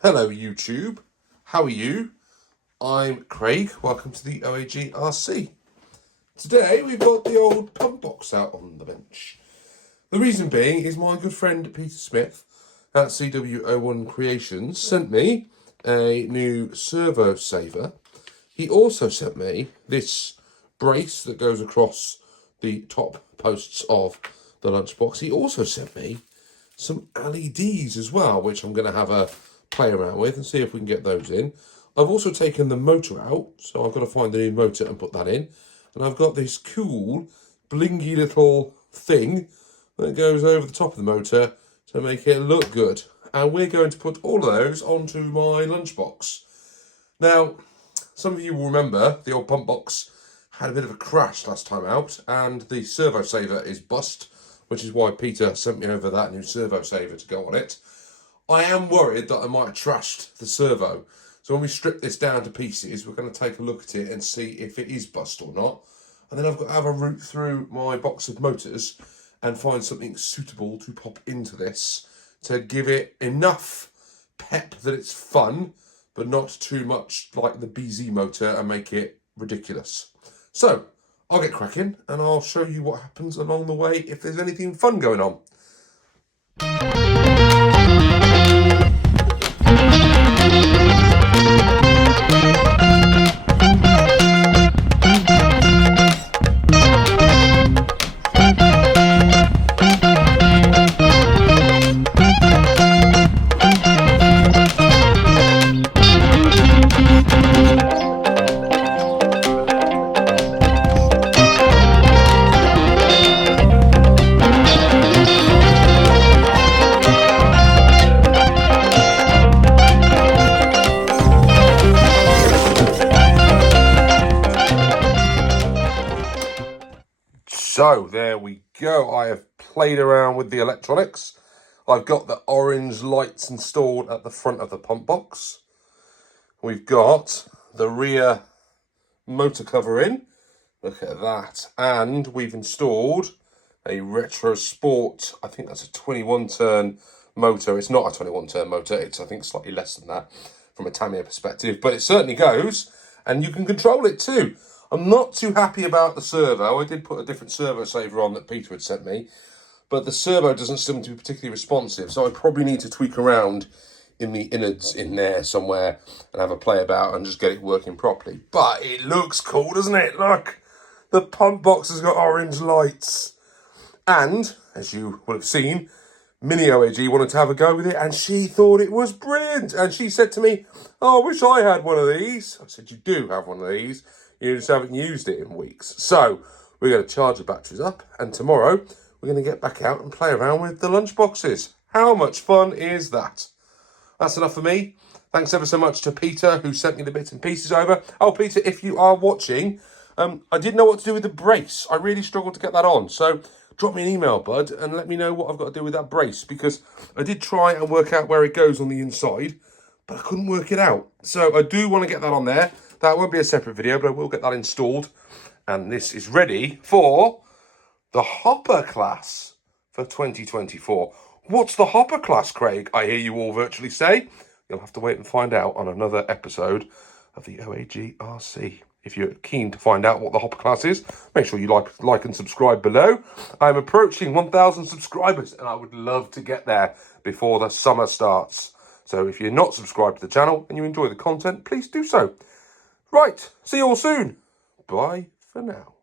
Hello YouTube, how are you? I'm Craig, welcome to the OAG RC. Today we've got the old pump box out on the bench. The reason being is my good friend Peter Smith at CW01 Creations sent me a new servo saver. He also sent me this brace that goes across the top posts of the lunchbox. He also sent me some LEDs as well, which I'm going to have a play around with and see if we can get those in. I've also taken the motor out, so I've got to find the new motor and put that in. And I've got this cool, blingy little thing that goes over the top of the motor to make it look good. And we're going to put all of those onto my lunchbox. Now, some of you will remember the old pump box had a bit of a crash last time out, and the servo saver is bust, which is why Peter sent me over that new servo saver to go on it. I am worried that I might have trashed the servo. So when we strip this down to pieces, we're going to take a look at it and see if it is bust or not. And then I've got to have a route through my box of motors and find something suitable to pop into this to give it enough pep that it's fun, but not too much like the BZ motor and make it ridiculous. So I'll get cracking and I'll show you what happens along the way if there's anything fun going on. So there we go. I have played around with the electronics. I've got the orange lights installed at the front of the pump box. We've got the rear motor cover in. Look at that. And we've installed a Retro Sport. I think that's a 21 turn motor. It's not a 21 turn motor. It's, I think, slightly less than that from a Tamiya perspective. But it certainly goes. And you can control it too. I'm not too happy about the servo. I did put a different servo saver on that Peter had sent me, but the servo doesn't seem to be particularly responsive, so I probably need to tweak around in the innards in there somewhere and have a play about and just get it working properly. But it looks cool, doesn't it? Look, the pump box has got orange lights. And, as you will have seen, Mini OAG wanted to have a go with it, and she thought it was brilliant. And she said to me, "Oh, I wish I had one of these." I said, "You do have one of these. You just haven't used it in weeks." So we're going to charge the batteries up, and tomorrow we're going to get back out and play around with the lunch boxes. How much fun is that? That's enough for me. Thanks ever so much to Peter, who sent me the bits and pieces over. Oh, Peter, if you are watching, I didn't know what to do with the brace. I really struggled to get that on. So drop me an email, bud, and let me know what I've got to do with that brace, because I did try and work out where it goes on the inside, but I couldn't work it out. So I do want to get that on there. That won't be a separate video, but I will get that installed. And this is ready for the Hopper class for 2024. What's the Hopper class, Craig? I hear you all virtually say. You'll have to wait and find out on another episode of the OAG RC. If you're keen to find out what the Hopper class is, make sure you like and subscribe below. I'm approaching 1,000 subscribers, and I would love to get there before the summer starts. So if you're not subscribed to the channel and you enjoy the content, please do so. Right, see you all soon. Bye for now.